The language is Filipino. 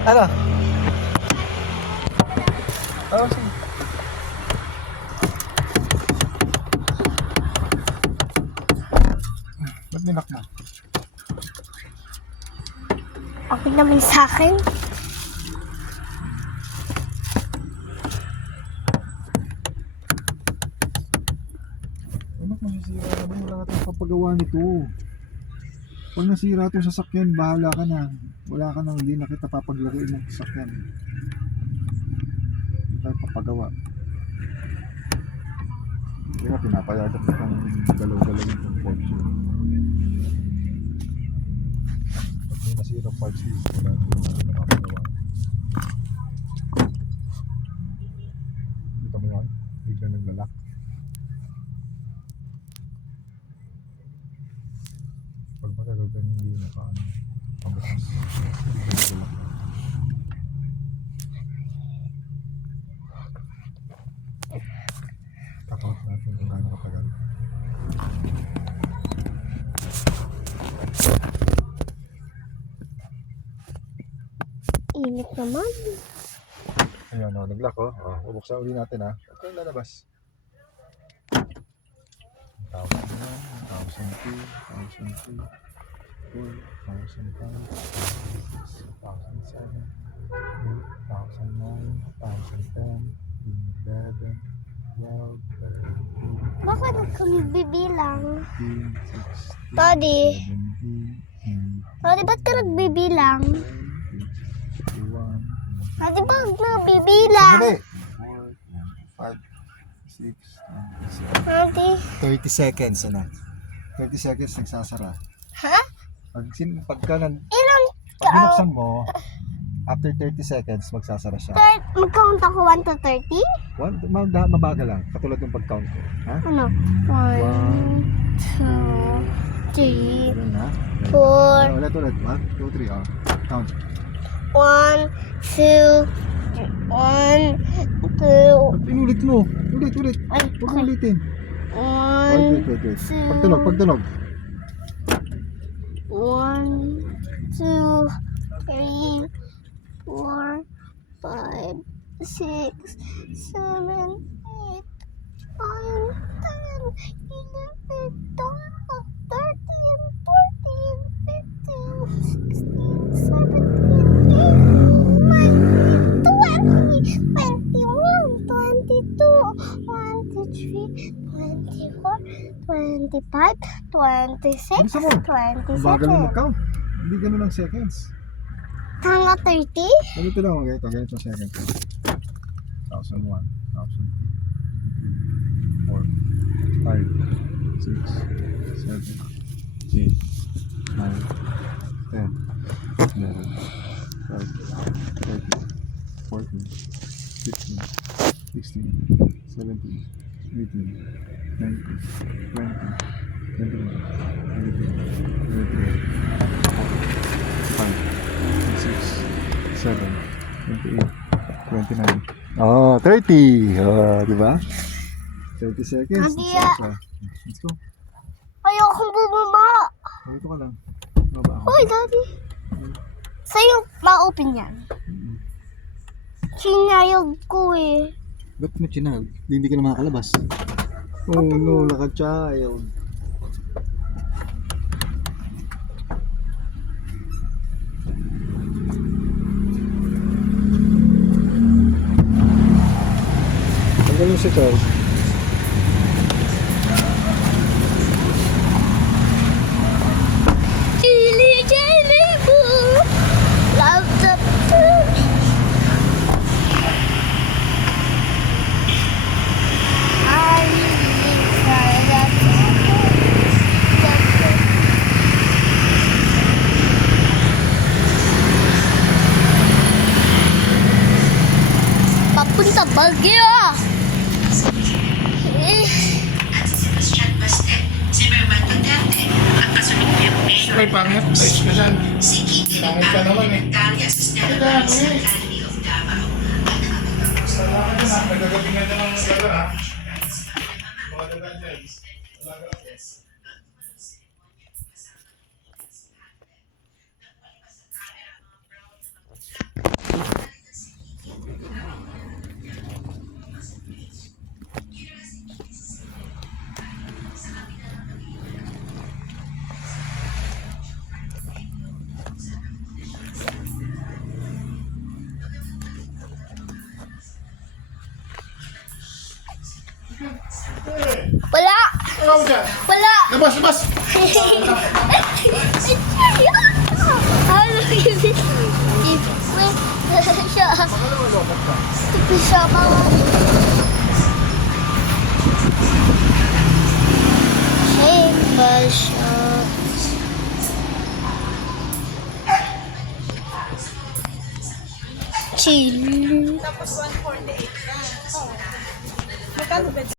Ano? Oh, sige. Ba't ninak mo? Okay naman sa akin. Ano masisira naman? Wala ka tayong papagawa nito. Pag nasira itong sasakyan, bahala ka na. Wala ka nang hindi na kita papaglagay ng sasakyan. Hindi tayo papagawa. Hindi nga, pinapayagan kitang galaw-galaw yung Porsche. Pag may nasira parts dito, wala tayong papagawa. Dito mo yan? Bigla naglalak. Pag matagal ka hindi nakaano, pambukas. Bigla naglalak. Kakawat natin kung gaano katagal. Init naman. Ayan o, nag-lock o. Bubuksan ulit natin ha. Ito yung lalabas. 1,001, 1,002, 1,003, 4,005, 1,007, 8,009, 1,010, 11, 12, 13, Bakit kami bibilang? 15, 16, Daddy. 17, 18, Daddy, ba't ka nagbibilang? 21, Daddy, ba't nagbibilang? Sandali! 4, 5, 6, 7, Daddy. 30 seconds, ano? 30 seconds nagsasara. Ha? Pagka Ilan pag binuksan mo, after 30 seconds, magsasara siya. Mag-count ako 1 to 30? Mabagal lang, katulad ng pag-count ko. Ha? Ano? 1, 2, 3, Ganun na. 4, Ulit. 1, 2, 3, count. 1, 2, 1, 2, Inulit mo. Ulit. Ay, Huwag okay. ulitin. 1, Wait. two. Pagtunog. 1, 2, 3, 4, 5, 6, 7, 8, 9, 10, 11, 12, 13, 14, 15, 16, 17, 18, 19, 20, 21, 22, 23, 24, 25, 26, Bilisan mo. Mabagal mo 27. mag-count. Hindi ganun ang seconds. Hanga 30? Ganito lang, ganito ang seconds. 1,001, 1,002, 4, 5, 6, 7, 8, 9, 10, 11, 12, 13, 14, 15, 16, 17, 18, 19, 20, 21, 22, 23, 24, 25, 26, 27, 28, 29. 30. Di ba? 30 seconds. Hindi, Let's go. Ayokong bumaba. Dito ka lang. Baba ako. Hoy, Daddy. Sa'yo, ma-open yan. Sinayog ko eh. Ba't mo chinag? Hindi ka na makakalabas. Oh no, naka-child. Tanggalin si Charles. Chili boo. Love the food. I really try that. Papunta Baguio. Ay, pangit. Ayos ka dyan. Pangit ka naman eh. Basta lang ka dyan ha. Nagagabi nga dyan ang nagala ha. Mga dagan dyan. Talaga. Wala! Ano mo dyan? Wala! Labas, labas! Ano yun? Siya. Siya pa. Chill.